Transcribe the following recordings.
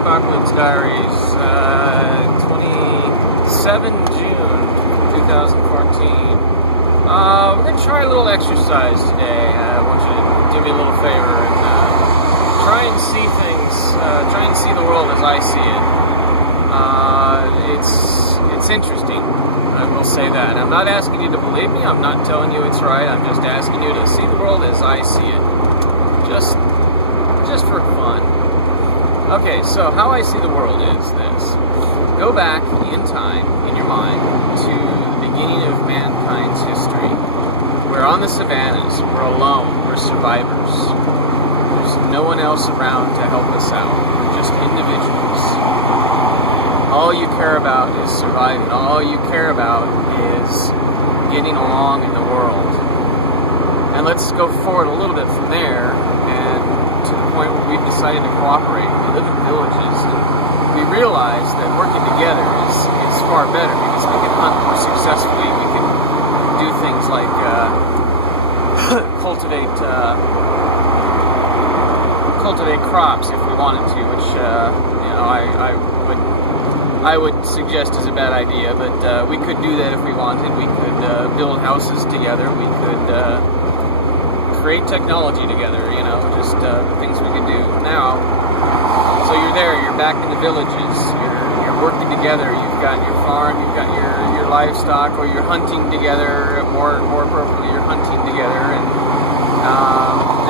Diaries, 27 June 2014. We're going to try a little exercise today. I want you to do me a little favor and try and see things, try and see the world as I see it. It's interesting, I will say that. I'm not asking you to believe me, I'm not telling you it's right, I'm just asking you to see the world as I see it. Just for fun. Okay, so how I see the world is this. Go back in time, in your mind, to the beginning of mankind's history. We're on the savannas, we're alone, we're survivors. There's no one else around to help us out. We're just individuals. All you care about is surviving. All you care about is getting along in the world. And let's go forward a little bit from there, and to the point where we've decided to cooperate. We live in villages, and we realize that working together is far better because we can hunt more successfully. We can do things like cultivate crops if we wanted to, which I would suggest is a bad idea, but we could do that if we wanted. We could build houses together. We could create technology together, just the things we could do now. So you're there, you're back in the villages, you're working together, you've got your farm, you've got your livestock, or you're hunting together, more appropriately, you're hunting together. And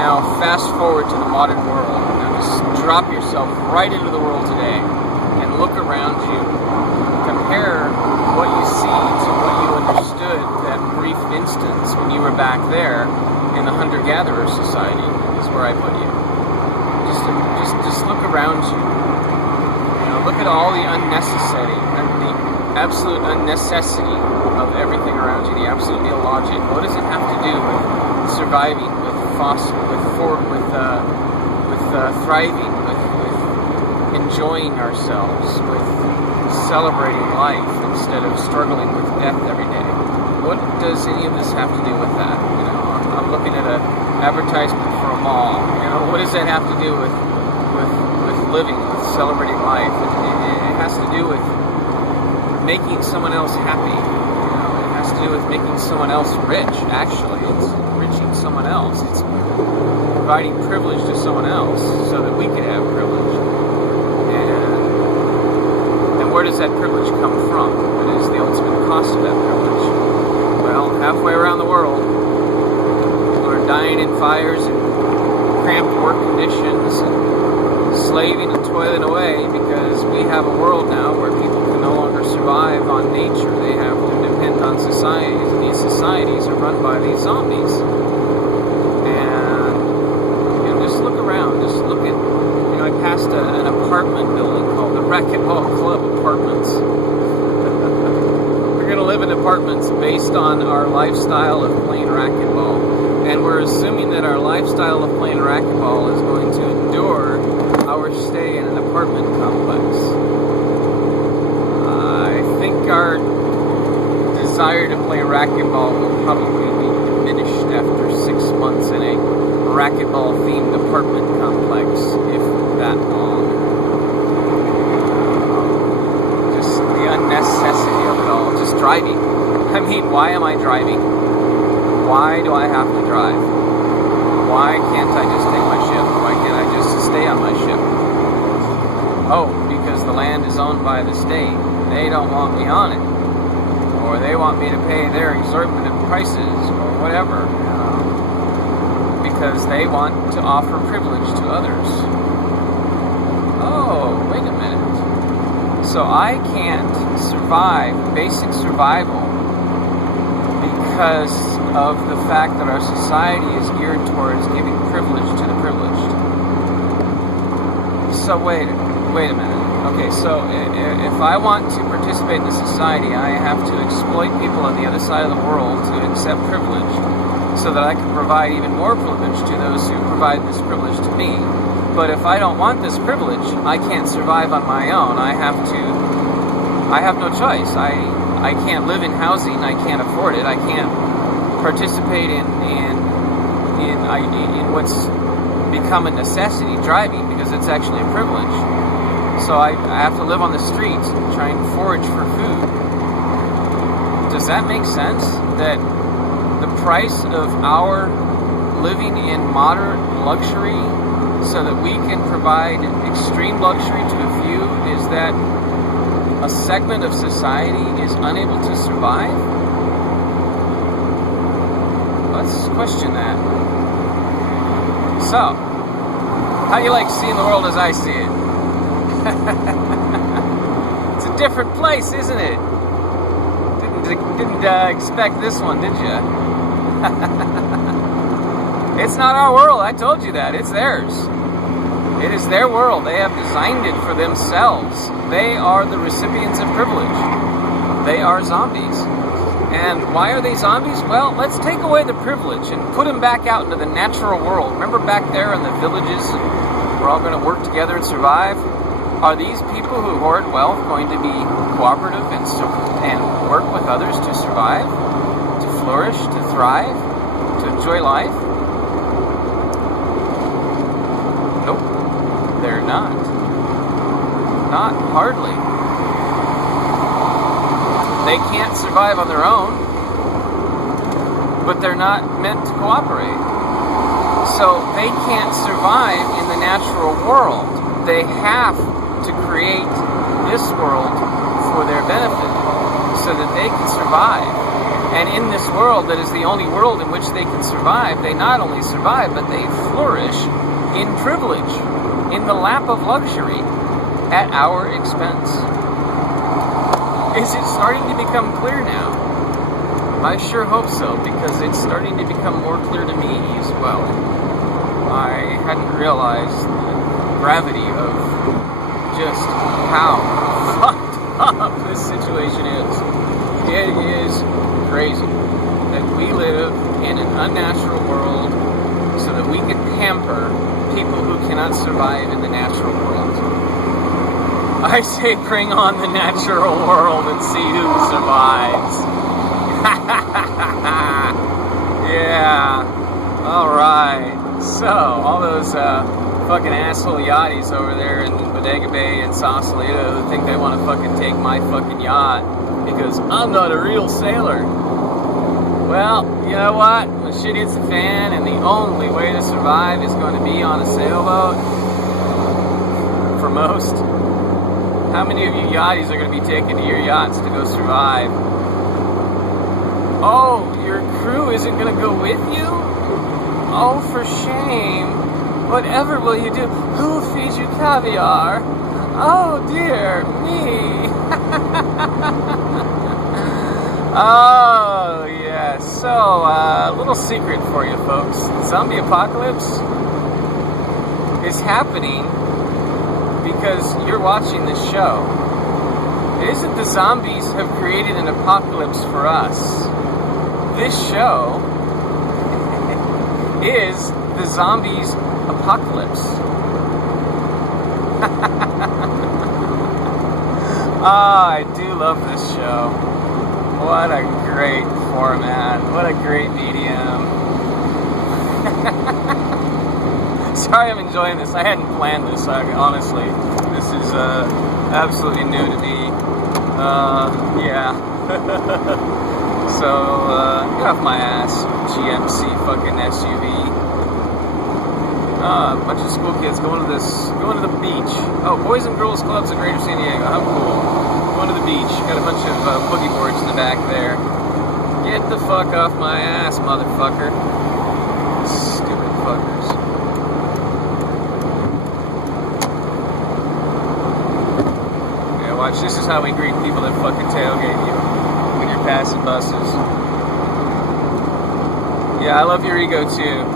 now fast forward to the modern world. Now just drop yourself right into the world today and look around you. Compare what you see to what you understood that brief instance when you were back there in the hunter-gatherer society, is where I put you. Just look around you. Look at all the unnecessary and the absolute unnecessity of everything around you, the absolute illogic. What does it have to do with surviving, with thriving, with enjoying ourselves, with celebrating life instead of struggling with death every day? What does any of this have to do with that? I'm looking at an advertisement for a mall. What does that have to do with living, with celebrating life? It has to do with making someone else happy. It has to do with making someone else rich. Actually, it's enriching someone else. It's providing privilege to someone else so that we can have privilege. And where does that privilege come from? What is the ultimate cost of that privilege? Well, halfway around the world, dying in fires and cramped work conditions and slaving and toiling away because we have a world now where people can no longer survive on nature. They have to depend on societies, and these societies are run by these zombies. And just look around, just look at, I passed an apartment building called the Racquetball Club Apartments. We're going to live in apartments based on our lifestyle of playing racquetball. And we're assuming that our lifestyle of playing racquetball is going to endure our stay in an apartment complex. I think our desire to play racquetball will probably be diminished after 6 months in a racquetball-themed apartment complex, if that long. Just the unnecessity of it all. Just driving. Why am I driving? Why do I have to drive? Why can't I just take my ship? Why can't I just stay on my ship? Oh, because the land is owned by the state. They don't want me on it. Or they want me to pay their exorbitant prices or whatever. Because they want to offer privilege to others. Oh, wait a minute. So I can't survive basic survival because of the fact that our society is geared towards giving privilege to the privileged. So wait a minute. Okay, so if I want to participate in the society, I have to exploit people on the other side of the world to accept privilege so that I can provide even more privilege to those who provide this privilege to me. But if I don't want this privilege, I can't survive on my own. I have no choice. I can't live in housing. I can't afford it. I can't participate in what's become a necessity, driving, because it's actually a privilege. So I have to live on the streets and try and forage for food. Does that make sense? That the price of our living in moderate luxury so that we can provide extreme luxury to a few is that a segment of society is unable to survive? Let's question that. So, how do you like seeing the world as I see it? It's a different place, isn't it? Didn't expect this one, did you? It's not our world, I told you that. It's theirs. It is their world. They have designed it for themselves. They are the recipients of privilege. They are zombies. And why are they zombies? Well, let's take away the privilege and put them back out into the natural world. Remember back there in the villages, and we're all going to work together and survive? Are these people who hoard wealth going to be cooperative and work with others to survive, to flourish, to thrive, to enjoy life? Nope, they're not. Not hardly. They can't survive on their own, but they're not meant to cooperate. So they can't survive in the natural world. They have to create this world for their benefit so that they can survive. And in this world that is the only world in which they can survive, they not only survive, but they flourish in privilege, in the lap of luxury, at our expense. Is it starting to become clear now? I sure hope so, because it's starting to become more clear to me as well. I hadn't realized the gravity of just how fucked up this situation is. It is crazy that we live in an unnatural world so that we can pamper people who cannot survive in the natural world. I say bring on the natural world and see who survives. Yeah. Alright. So, all those fucking asshole yachties over there in Bodega Bay and Sausalito who think they want to fucking take my fucking yacht because I'm not a real sailor. Well, you know what? When shit hits the fan and the only way to survive is going to be on a sailboat, for most, how many of you yachties are going to be taken to your yachts to go survive? Oh, your crew isn't going to go with you? Oh, for shame. Whatever will you do? Who feeds you caviar? Oh, dear me. Oh, yes. So, a little secret for you folks. The zombie apocalypse is happening because you're watching this show. It isn't the zombies have created an apocalypse for us. This show is the zombies' apocalypse. I do love this show. What a great format. What a great medium. Sorry I'm enjoying this. I hadn't planned this, honestly. This is absolutely new to me. Yeah. So, get off my ass, GMC fucking SUV. A bunch of school kids going to the beach. Oh, Boys and Girls Clubs in Greater San Diego. How cool. Going to the beach. Got a bunch of boogie boards in the back there. Get the fuck off my ass, motherfucker. Stupid fuckers. Yeah, watch. This is how we greet people that fucking tailgate you when you're passing buses. Yeah, I love your ego too.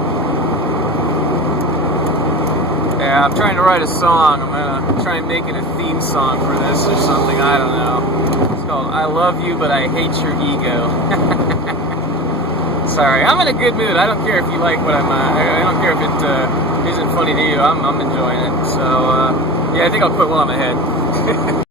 Yeah, I'm trying to write a song. I'm gonna try and make it a theme song for this or something. I don't know. It's called I Love You, But I Hate Your Ego. Sorry, I'm in a good mood. I don't care if you like what I don't care if it isn't funny to you. I'm enjoying it. So, yeah, I think I'll quit while I'm ahead.